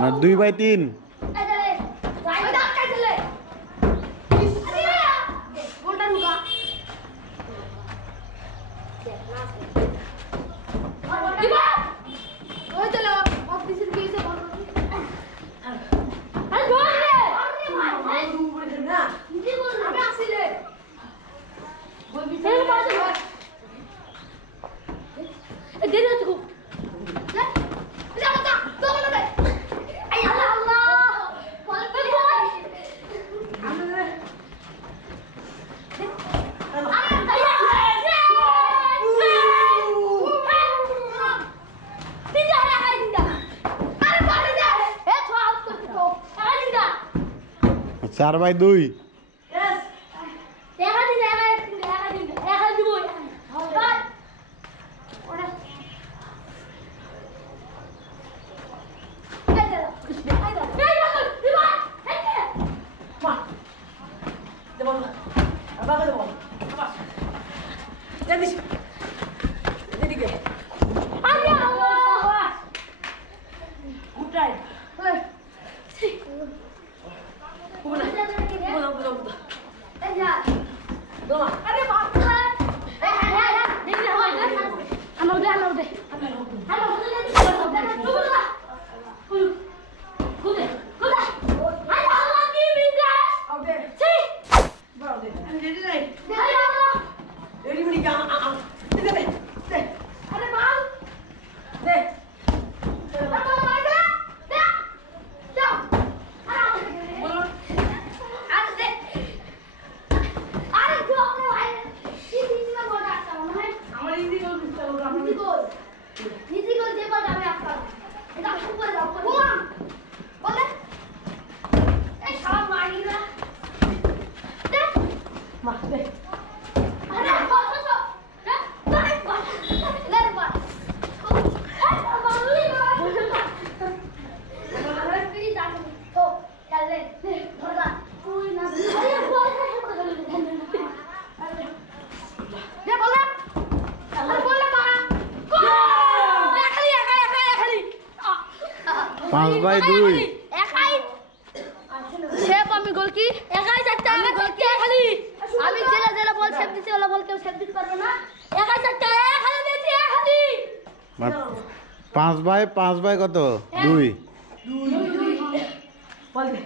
না 2/3 4/2 5/2 একাই সেভ আমি গোল কি একাই চারটা আমি গোল কি খালি আমি জেলা জেলা বল সেভ দিতে ওলা বল কেউ সেভ দিতে পারবে না একাই চারটা খালি দিয়েছি খালি 5/5 কত 2 বল দে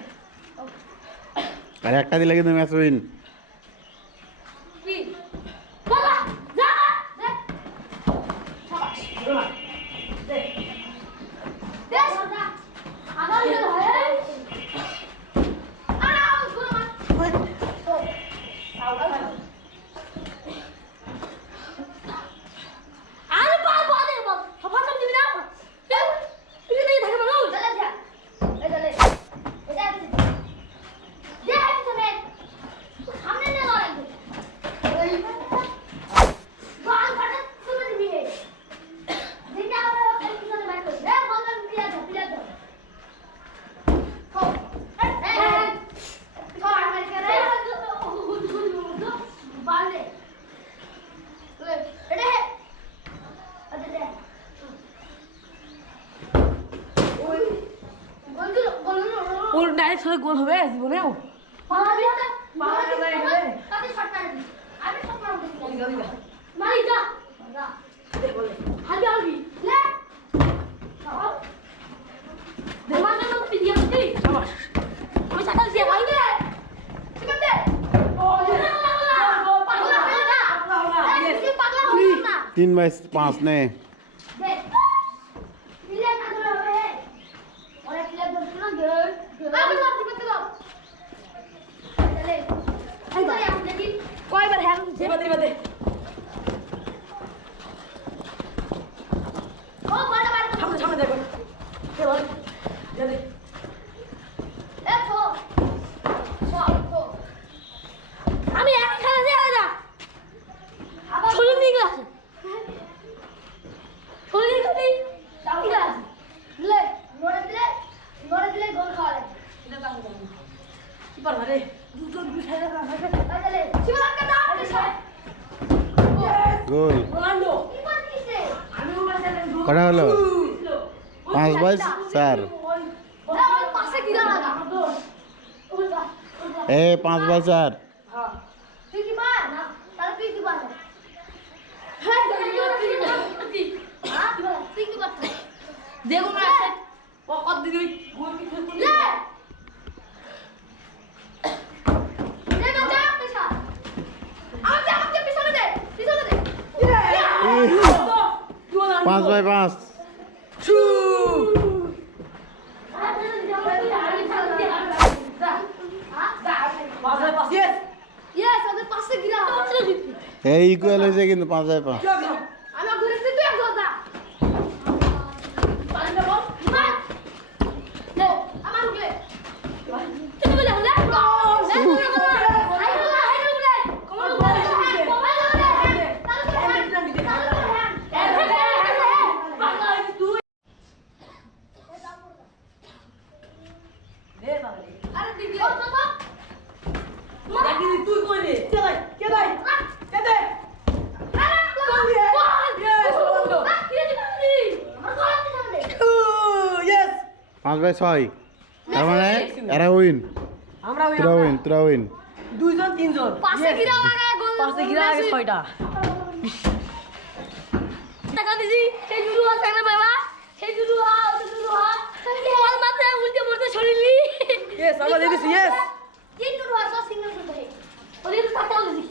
আর একটা দিলে কিন্তু ম্যাচ উইন কি বাবা যা দে শাবাশ দে দে আমার জন্য হয় আরে গুলো মার আরে বাবা দে বল সফল দিবি না তুই তুই থাকে বলো চলে যা এই চলে এটা দে তুমি সামনে নিয়ে লড়াই ওই বল ফাটা তুমি দিবি দেখে আমরা খেলতে চলে বাইরে এ বল পিয়া দাও ওর ডাইরেক্ট হলে গোল হবে জীবনেও 3/5 নে। দেখ প্লে না ধরে হবে ওরে প্লে ধরছ না ধর আমি সব দিতে দাও চলে এই তো আমি দেখি কয়বার হ্যাং দিবা দে ও বড় বড় সামনে সামনে দেখো দে বল দে দে এ তো তো আমি এক খেলা দিয়ে না আবার ছোট নিয়ে গেছে ছোট নিয়ে গেছে ঠিক আছে লে নড়ে দিলে গোল খাওয়া লাগে কি পারবা রে দুটো বিছাইয়া না চলে শিবরামকে দাও পেছনে গোল। রোনাল্ডো কি করছিস আমি মোবাইল চালাচ্ছি কটা হলো? 5/4। ওই পাশে গিরা লাগা ওই যা এ 5/4। হ্যাঁ তুই কি পার না তাহলে তুই কি পার হ্যাঁ তুই কি পারছিস দেখো না আছে কত দিদি গোল কি খেলতে লে লে বাজা পেছা আমাকে পিছনে দে 5/5। ইয়েস ওদের পাশে গিরা এই ইকুয়াল হয়েছে কিন্তু 5/5। আমি ঘুরে তুই এক ধরতা পানি দেব মার লে আমার উঠলে তুই বলে হলে আরে দিদি ও তো তুই কই রে কে ভাই ইয়েস 5/6। তার মানে এরা উইন, আমরা তোরা উইন। দুইজন তিনজন পাশে গিরা লাগায় গোল পাশে গিরা আগে 6টা টাকা দিছি সেই দুলু আছে না বাবা সেই দুলু হা ওই দুলু হা বল মারতে উল্টে পড়তে ছড়িলি ইয়েস আমরা দিয়ে দিছি ইয়েস তিন দুলু আছে সিঙ্গেল খেলতে ওদের তো টাকা দিছি